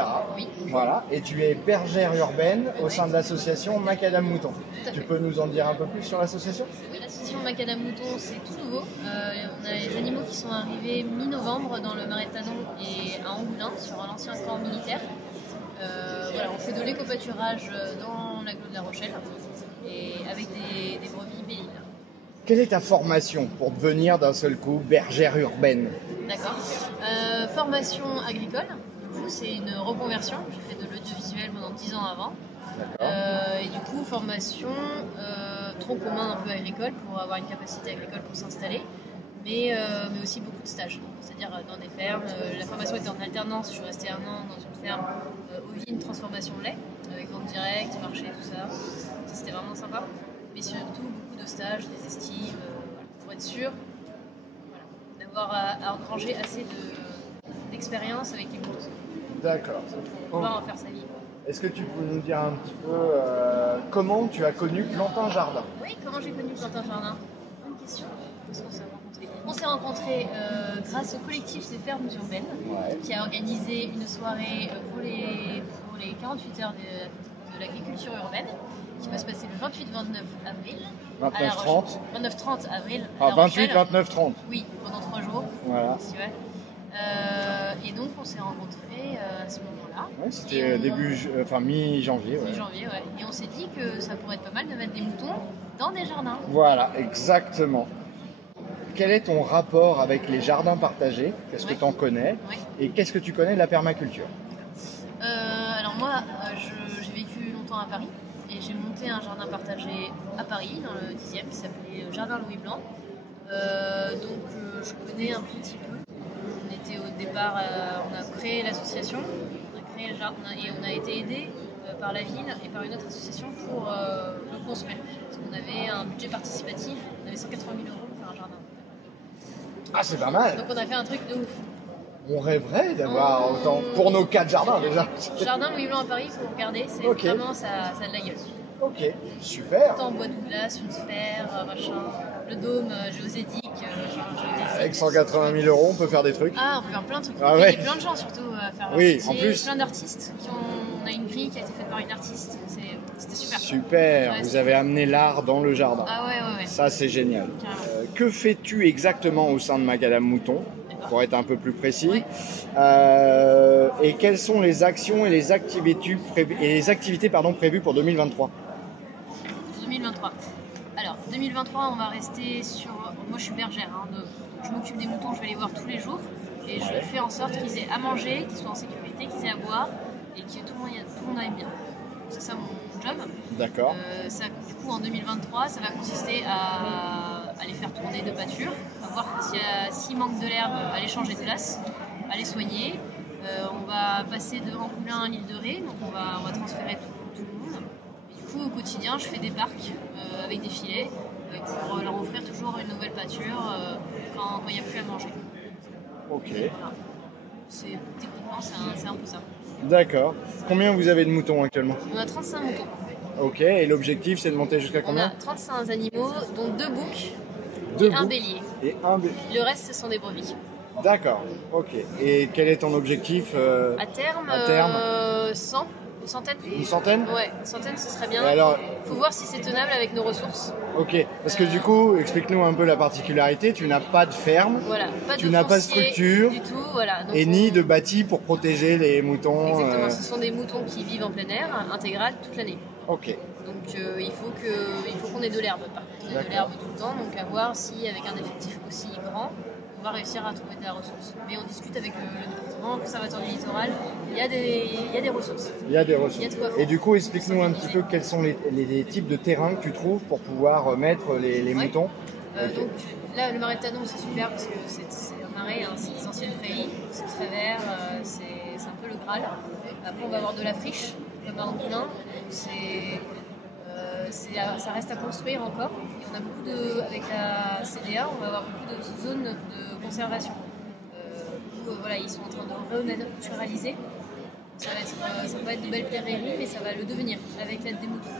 Gara. Oui. Voilà, et tu es bergère urbaine au sein de l'association Macadam Mouton. Tu peux nous en dire un peu plus sur l'association? Oui, l'association Macadam Mouton, c'est tout nouveau. On a les animaux qui sont arrivés mi-novembre dans le Marais de Tanon et à Angoulins, sur l'ancien camp militaire. Voilà, on fait de l'éco-pâturage dans l'agglo de La Rochelle et avec des brebis bélines. Quelle est ta formation pour devenir d'un seul coup bergère urbaine? D'accord. Formation agricole, du coup c'est une reconversion. J'ai fait de l'audiovisuel pendant 10 ans avant. Et du coup formation tronc commun un peu agricole pour avoir une capacité agricole pour s'installer, mais aussi beaucoup de stages, c'est-à-dire dans des fermes. La formation était en alternance, je suis restée 1 an dans une ferme ovine transformation de lait, avec vente directe, marché, tout ça. Ça c'était vraiment sympa. Mais surtout beaucoup de stages, des estives, pour être sûr d'avoir à engranger assez d'expérience avec les moutons. D'accord. Pour pouvoir en faire sa vie. Est-ce que tu peux nous dire un petit peu comment tu as connu Plantin Jardin? Oui, comment j'ai connu Plantin Jardin? Bonne question. Est-ce qu'on s'est rencontrés? On s'est rencontrés grâce au collectif des fermes urbaines, qui a organisé une soirée pour les 48 heures de l'agriculture urbaine, qui va se passer le 28-29 avril. 29-30 29-30 avril. Ah, 28-29-30. Oui, pendant 3 jours. Voilà. Et donc on s'est rencontrés à ce moment-là. Ouais, c'était mi-janvier. Ouais. Mi-janvier, ouais. Et on s'est dit que ça pourrait être pas mal de mettre des moutons dans des jardins. Voilà, exactement. Quel est ton rapport avec les jardins partagés? Qu'est-ce que tu en connais? Et qu'est-ce que tu connais de la permaculture? Alors moi, j'ai vécu longtemps à Paris. Et j'ai monté un jardin partagé à Paris, dans le 10e, qui s'appelait Jardin Louis Blanc. Donc je connais un petit peu. On était au départ, on a créé l'association, on a créé le jardin et on a été aidé par la ville et par une autre association pour le construire. Parce qu'on avait un budget participatif, on avait 180 000 € pour faire un jardin. Ah, c'est pas mal. Donc on a fait un truc de ouf. On rêverait d'avoir autant pour nos 4 jardins déjà. Jardin Louis Blanc à Paris, il faut regarder, c'est vraiment ça a de la gueule. Ok, super. Tout en bois de glace, une sphère, machin, le dôme géodésique. Avec 180 000 €, on peut faire des trucs. Ah, on peut faire plein de trucs. Ah, il y ouais. a plein de gens surtout à faire leur Oui, métier, en plus. plein d'artistes. On a une grille qui a été faite par une artiste. C'était super. Super, Ouais, vous avez amené l'art dans le jardin. Ah ouais. Ça, c'est génial. Que fais-tu exactement au sein de Macadam Mouton, pour être un peu plus précis? Et quelles sont les actions et les activités, prévues pour 2023? 2023. Alors, 2023, on va rester sur... Moi, je suis bergère, donc je m'occupe des moutons, je vais les voir tous les jours. Et je fais en sorte qu'ils aient à manger, qu'ils soient en sécurité, qu'ils aient à boire et que tout le monde aille bien. C'est ça mon job. D'accord. Du coup, en 2023, ça va consister à les faire tourner de pâture, à voir s'il manque de l'herbe, à les changer de place, à les soigner. On va passer de Angoulins à l'île de Ré, donc on va transférer tout le monde. Et du coup, au quotidien, je fais des parcs avec des filets pour leur offrir toujours une nouvelle pâture quand il n'y a plus à manger. Ok. Voilà. Techniquement, c'est un peu ça. D'accord. Combien vous avez de moutons actuellement? On a 35 moutons. Ok, et l'objectif c'est de monter jusqu'à combien? On a 35 animaux, dont 2 boucs et un bélier. Le reste, ce sont des brebis. D'accord, ok. Et quel est ton objectif À terme, 100. Une centaine. Une centaine? Ouais, une centaine, ce serait bien. Alors, faut voir si c'est tenable avec nos ressources. Ok, parce que du coup, explique-nous un peu la particularité. Tu n'as pas de ferme, voilà, tu n'as pas de structure, du tout, voilà. Donc ni de bâti pour protéger les moutons. Exactement, ce sont des moutons qui vivent en plein air, intégral, toute l'année. Ok. Donc il faut qu'on ait de l'herbe, par contre. On ait de l'herbe tout le temps, donc à voir si avec un effectif aussi grand, on va réussir à trouver de la ressource. Mais on discute avec le département, le conservateur du littoral, il y a des ressources. Il y a des ressources. Il y a de quoi faire. Et du coup, explique-nous un petit peu quels sont les types de terrains que tu trouves pour pouvoir mettre les moutons. Donc là, le marais de Tanon, c'est super parce que c'est un marais, c'est des anciennes prairies, c'est très vert, c'est un peu le Graal. Après, on va avoir de la friche, comme à Angoulins. Ça reste à construire encore. Et on a beaucoup avec la CDA, on va avoir beaucoup de zones de conservation. Où voilà, ils sont en train de renaturaliser. Ça va être de belles prairies, mais ça va le devenir avec l'aide des moutons.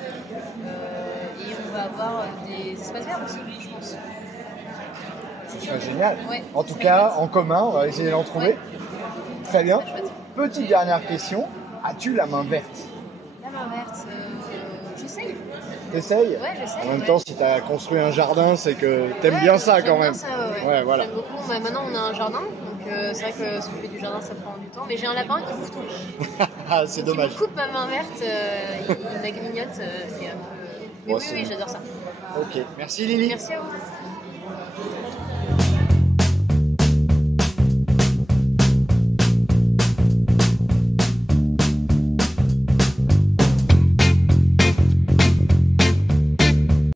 Et on va avoir des espaces verts aussi, je pense. C'est génial. Ouais, en tout cas, en commun, on va essayer d'en trouver. Ouais. Très bien. Très chouette. Petite dernière question, as-tu la main verte? La main verte, j'essaye. T'essayes? Ouais, j'essaye. En même temps, si t'as construit un jardin, c'est que t'aimes bien ça quand même. J'aime bien ça, ouais. Voilà. J'aime beaucoup. Bah, maintenant, on a un jardin, donc c'est vrai que s'occuper du jardin, ça prend du temps. Mais j'ai un lapin qui bouffe tout. Ah, c'est dommage. Si je coupe ma main verte, il la grignote, c'est un peu... Mais Bon, oui, j'adore ça. Ok, merci Lily. Merci à vous.